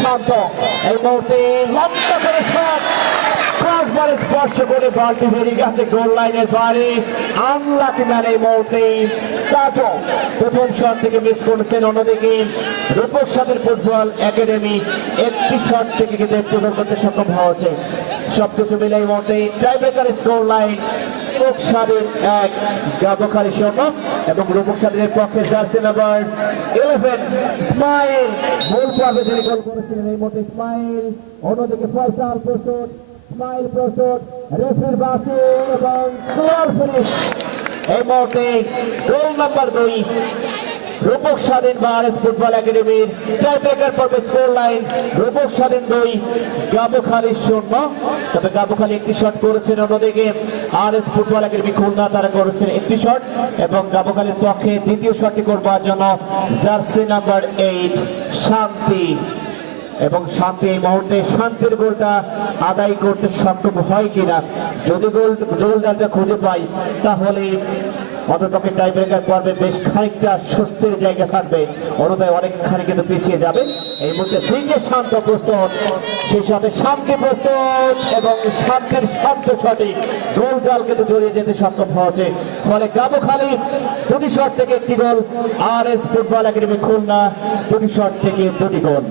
শান্ত এই মুহূর্তে লম্বা করে শট ক্রসবারে স্পর্শ করে বলটি বেরিয়ে গেছে গোল লাইনের বাইরে। আনলাকি ম্যান এই মুহূর্তে তাজো প্রথম শট থেকে মিস করেছেন। অন্যদিকে রূপক স্বাদের ফুটবল একাডেমি একটি শট থেকে কিন্তু একটু গোল করতে সক্ষম হয়েছে। সবকিছু মিলে এই মুহূর্তে টাইব্রেকার স্কোর লাইন রূপক স্বাদের 1 গাবখালী 0 এবং রূপক স্বাদের পক্ষে জার্সি নাম্বার 11 ইসমাইল মূল পর্বে যিনি গোল করেছিলেন এই মুহূর্তে ইসমাইল। অন্যদিকে ফয়সাল প্রস্তুত, ইসমাইল প্রস্তুত, রেফারি বাসি এবং স্কোর ফিনিশ। এই মুহূর্তে গোল নাম্বার 2 রূপক স্বাধীন বাংলাদেশ ফুটবল একাডেমির টাইব্রেকার পর্বে স্কোর লাইন রূপক স্বাধীন 2 গাবখালী 0। তবে গাবখালী একটি শট করেছেন। অন্যদিকে আরএস ফুটবল একাডেমি খুলনা তারা করেছেন একটি শট এবং গাবখালীর পক্ষে দ্বিতীয় শটটি করবার জন্য জার্সি নাম্বার 8 শান্তি। এবং শান্তি এই মুহূর্তে শান্তির গোলটা আদায় করতে সক্ষম হয় কিনা, যদি গোলদারটা খুঁজে পাই তাহলে অন্ততপক্ষে টাইব্রেকার পর্বে বেশ খানিকটা স্বস্তির জায়গা থাকবে, অন্যথায় অনেকখানি কিন্তু পিছিয়ে যাবে। এই মুহূর্তে সিংহে শান্ত প্রস্তুত, সেই সাথে শান্তি প্রস্তুত এবং শান্তির শান্ত সঠিক গোল জাল কিন্তু জড়িয়ে যেতে সক্ষম হয়েছে। ফলে গাবখালী 2টি শট থেকে একটি গোল, আরএস ফুটবল একাডেমি খুলনা 2টি শট থেকে 2টি গোল।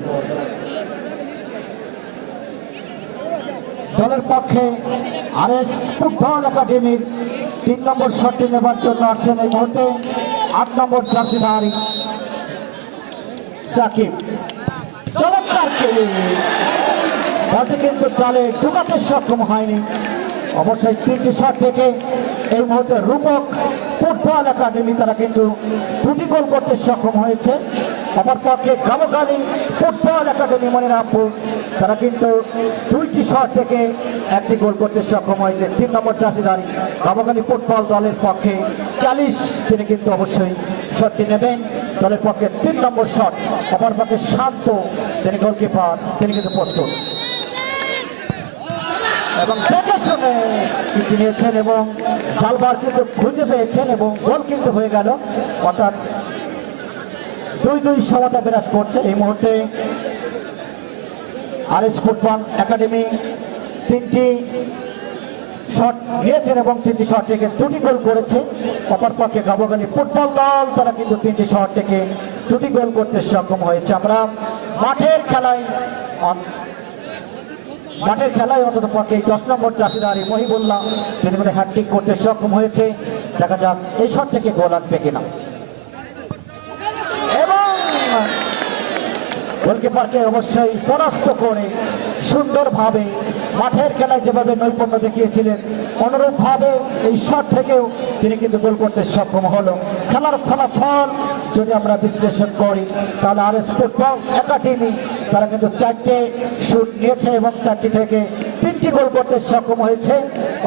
দলের পক্ষে আরএস ফুটবল একাডেমির 3 নম্বর শটটি নেবার জন্য আসছেন এই মুহূর্তে 8 নম্বর জার্সিধারী সাকিব। চমৎকার বলটি কিন্তু জালে ঢুকাতে সক্ষম হয়নি। অবশ্যই 3টি শট থেকে এই মুহূর্তে রূপক ফুটবল একাডেমি তারা কিন্তু 2টি গোল করতে সক্ষম হয়েছে। অপর পক্ষে গাবখালী ফুটবল একাডেমি মনে রাখবো তারা কিন্তু 2টি শট থেকে 1টি গোল করতে সক্ষম হয়েছে। 3 নম্বর জার্সিধারী গাবখালী ফুটবল দলের পক্ষে 40 তিনি কিন্তু অবশ্যই শটটি নেবেন দলের পক্ষে 3 নম্বর শট। অপর পক্ষে শান্ত তিনি গোলকিপার, তিনি কিন্তু প্রস্তুত এবং দেখে শুনে কিন্তু নিয়েছেন এবং জালবার কিন্তু খুঁজে পেয়েছেন এবং গোল কিন্তু হয়ে গেল। অর্থাৎ 2-2 সমতা বিরাজ করছে এই মুহূর্তে। আরএস ফুটবল একাডেমি 3টি শট নিয়েছেন এবং 3টি শট থেকে 2টি গোল করেছে। অপর পক্ষে গাবখালী ফুটবল দল তারা কিন্তু 3টি শট থেকে 2টি গোল করতে সক্ষম হয়েছে। আমরা মাঠের খেলায় অন্তত পক্ষে 10 নম্বর জার্সিধারী মহিবুল্লাহ তিনি করে হ্যাটট্রিক করতে সক্ষম হয়েছে। দেখা যাক এই শট থেকে গোল আসবে কিনা। এবং গোলকিপারকে অবশ্যই পরাস্ত করে সুন্দরভাবে মাঠের খেলায় যেভাবে নৈপুণ্য দেখিয়েছিলেন অনুরূপভাবে এই শট থেকেও তিনি কিন্তু গোল করতে সক্ষম হলো। খেলার ফলাফল যদি আমরা বিশ্লেষণ করি তাহলে আরএস ফুটবল একাডেমি তারা কিন্তু 4টে শুট নিয়েছে এবং 4টি থেকে 3টি গোল করতে সক্ষম হয়েছে।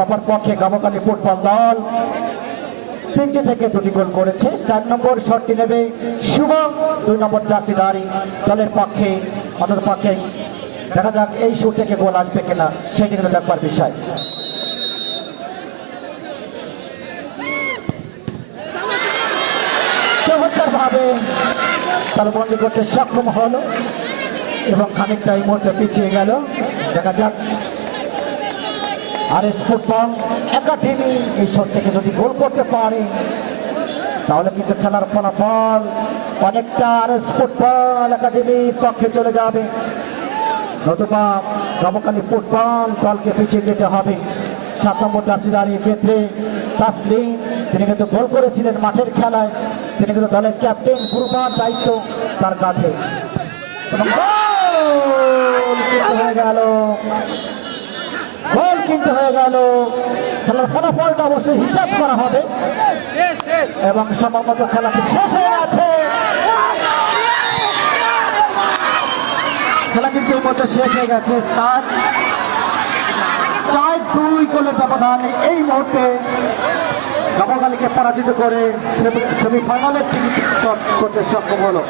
অপর পক্ষে গাবখালী ফুটবল দল 3টি থেকে 2টি গোল করেছে। 4 নম্বর শটটি নেবে শুভম 2 নম্বর জার্সিধারী দলের পক্ষে। অন্তত পক্ষে দেখা যাক এই শুট থেকে গোল আসবে কিনা সেটি কিন্তু দেখবার বিষয়। চমৎকার ভাবে তার বন্দি করতে সক্ষম হলো এবং খানিকটা এই মুহূর্তে পিছিয়ে গেল। দেখা যাক আরএস ফুটবল একাডেমি এই শট থেকে যদি গোল করতে পারে তাহলে কিন্তু খেলার ফলাফল অনেকটা আরএস ফুটবল একাডেমির পক্ষে চলে যাবে, নতুবা গাবখালী ফুটবল দলকে পিছিয়ে যেতে হবে। 7 নম্বর জার্সিধারীর ক্ষেত্রে তাসলিম তিনি কিন্তু গোল করেছিলেন মাঠের খেলায়, তিনি কিন্তু দলের ক্যাপ্টেন, পুরোবার দায়িত্ব তার কাঁধে। হয়ে গেল গোল কিন্তু হয়ে গেল। খেলার ফলাফলটা অবশ্যই হিসাব করা হবে এবং সম্ভবত খেলাটি শেষ হয়ে গেছে। খেলা কিন্তু এই মধ্যে শেষ হয়ে গেছে। তার 4-2 গোলের ব্যবধানে এই মুহূর্তে গাবখালীকে পরাজিত করে সেমিফাইনালের টিকিট করতে সক্ষম হলো।